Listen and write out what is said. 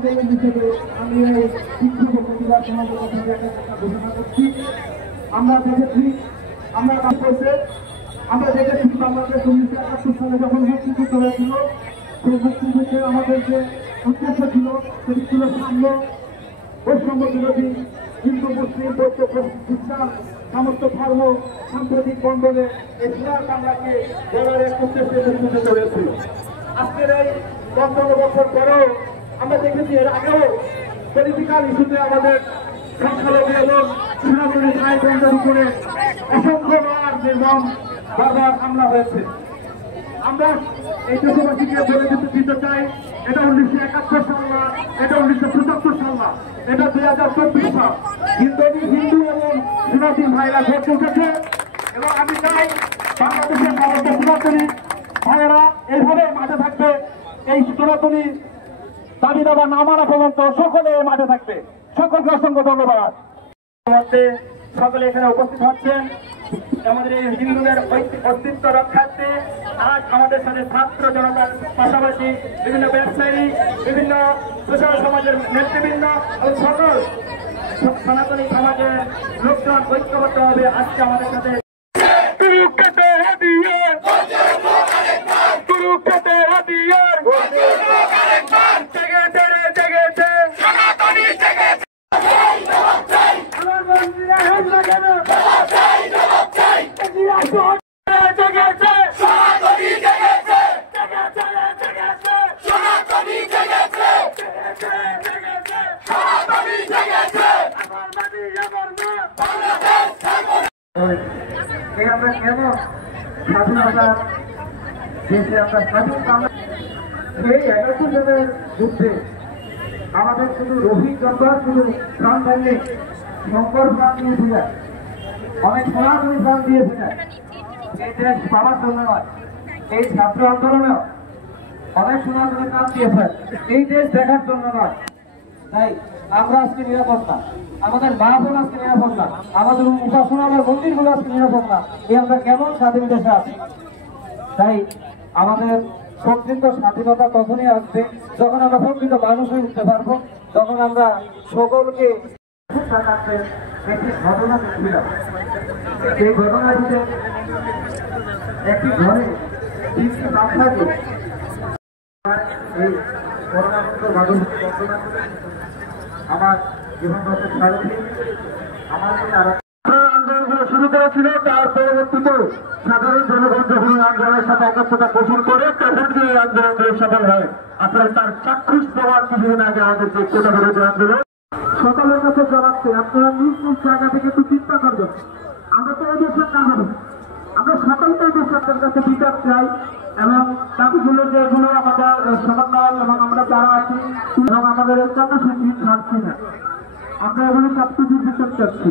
অভিযোজন হিসেবে আমি এই শিক্ষক ও প্রতিবাদ সমাজের কথা ঘোষণা করছি। আমরা দেখেছি, আমরা কাজ করতে আমরা দেখেছি বাংলাদেশ 1971 সালে যখন মুক্তিযুদ্ধ হয়েছিল, সেই মুক্তিযুদ্ধে আমাদের যে উদ্দেশ্য ছিল সেটি ছিল সাম্য, বৈষম্য বিরোধী, হিন্দু মুসলিম বৌদ্ধ খ্রিস্টান সমস্ত ধর্ম সাম্প্রতিক বন্ধনে ইসলাম বাংলাকে গড়ার এক উদ্দেশ্যে মুক্তিযুদ্ধ হয়েছিল। আজকের এই ৫৫ বছর পরেও আমরা দেখেছি এর আগেও পলিটিক্যাল ইস্যুতে আমাদের সংখ্যালঘু এবং সনাতনী ভাই বোনদের উপরে অসংখ্যবার নির্মম বারবার হামলা হয়েছে। আমরা এই দেশবাসীকে বলে দিতে চাই, এটা 1971 সাল না, এটা 1975 সাল না, এটা 2024 সাল। হিন্দু এবং সনাতনী ভাইরা ভোট উঠেছে এবং আমি চাই বাংলাদেশের সমস্ত সনাতনী ভাইয়েরা এইভাবে মাঠে থাকবে, এই সনাতনী দাবি দাবা না মানা পর্যন্ত সকলে মাঠে থাকবে। সকলকে অসংখ্য ধন্যবাদ। সকলে এখানে উপস্থিত হচ্ছেন আমাদের এই হিন্দুদের অস্তিত্ব রক্ষার্থে। আজ আমাদের সাথে ছাত্র জনতার পাশাপাশি বিভিন্ন ব্যবসায়ী, বিভিন্ন সোশ্যাল সমাজের নেতৃবৃন্দ এবং সকল সনাতনী সমাজের লোকজন ঐক্যবদ্ধভাবে আজকে আমাদের সাথে আমরা কেমন স্বাধীনতা দেশে আমরা স্বাধীন সেই ৭১ জনের যুদ্ধে আমাদের শুধু রোহিত জনতা শুধু প্রাণ দেননি, শঙ্কর প্রাণ দিয়েছিলেন, অনেক সনাতনী প্রাণ দিয়েছিলেন। এই দেশ পাওয়ার জন্য নয়, এই ছাত্র আন্দোলনেও অনেক সনাতনী প্রাণ দিয়েছেন, এই দেশ দেখার জন্য নয়। তাই আমরা আজকে নিরাপদ না, আমাদের মা বোন আজকে নিরাপদ না, আমাদের উপাসনালয় মন্দিরগুলো আজকে নিরাপদ না। এই আমরা কেমন স্বাধীন দেশে আছি? তাই আমাদের প্রকৃত স্বাধীনতা তখনই আসবে যখন আমরা প্রকৃত মানুষ হয়ে উঠতে পারবো, তখন আমরা সকলকে একটি ঘটনা দেখছিলাম। সেই ঘটনাটিতে একটি ঘরে ৩টি বাচ্চাকে এই করোনামুক্ত মানুষ বর্তনা করে আমার জীবন দশের সারথী আমাদের আন্দোলনগুলো শুরু করেছিল। তার পরবর্তীতে সাধারণ জনগণ যখন আন্দোলনের সাথে একত্রতা পোষণ করে তখন যে এই আন্দোলনগুলো সফল হয়। আপনারা তার চাক্ষুষ প্রমাণ কিছুদিন আগে আমাদের যে কোটা বিরোধী আন্দোলন সকলের কাছে জানাচ্ছে, আপনারা নিজ নিজ জায়গা থেকে একটু চিন্তা করবেন। আমরা তো এই দেশের নাগরিক, আমরা সকলকে এই দেশের কাছে বিচার চাই এবং দাবিগুলো যে এগুলো আমাদের সমন্বয় এবং আমরা যারা আছি এবং আমাদের এই কর্মসূচি ছাড়ছি না, আমরা এগুলো সবকিছু বিচার চাচ্ছি।